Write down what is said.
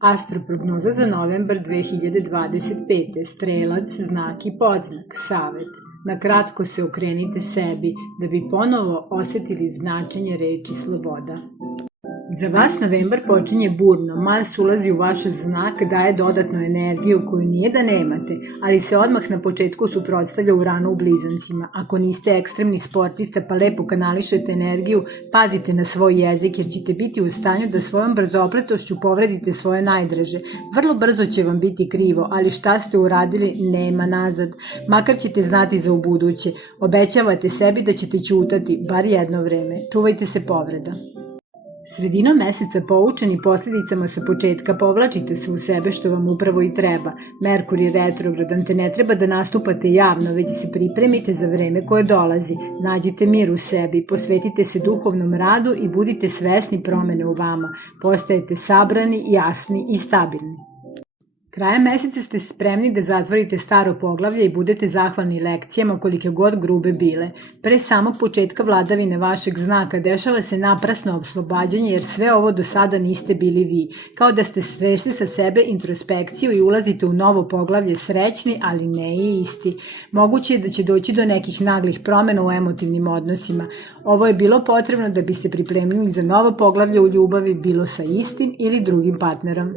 Astroprognoza za novembar 2025. Strelac, znak i podznak, savet. Na kratko se okrenite sebi da bi ponovo osetili značenje reči sloboda. Za vas novembar počinje burno, Mars ulazi u vaš znak, daje dodatnu energiju koju nije da nemate, ali se odmah na početku suprotstavlja Uranu u blizancima. Ako niste ekstremni sportista pa lepo kanališete energiju, pazite na svoj jezik jer ćete biti u stanju da svojom brzopletošću povredite svoje najdraže. Vrlo brzo će vam biti krivo, ali šta ste uradili nema nazad, makar ćete znati za ubuduće. Obećavate sebi da ćete ćutati, bar jedno vreme. Čuvajte se povreda. Sredinom meseca poučeni posljedicama sa početka povlačite se u sebe što vam upravo i treba. Merkur je retrogradan, te ne treba da nastupate javno, već se pripremite za vreme koje dolazi. Nađite mir u sebi, posvetite se duhovnom radu i budite svesni promene u vama. Postajete sabrani, jasni i stabilni. Krajem meseca ste spremni da zatvorite staro poglavlje i budete zahvalni lekcijama kolike god grube bile. Pre samog početka vladavine vašeg znaka dešava se naprasno oslobađanje jer sve ovo do sada niste bili vi. Kao da ste srešli sa sebe introspekciju i ulazite u novo poglavlje srećni, ali ne i isti. Moguće je da će doći do nekih naglih promena u emotivnim odnosima. Ovo je bilo potrebno da bi se pripremili za novo poglavlje u ljubavi, bilo sa istim ili drugim partnerom.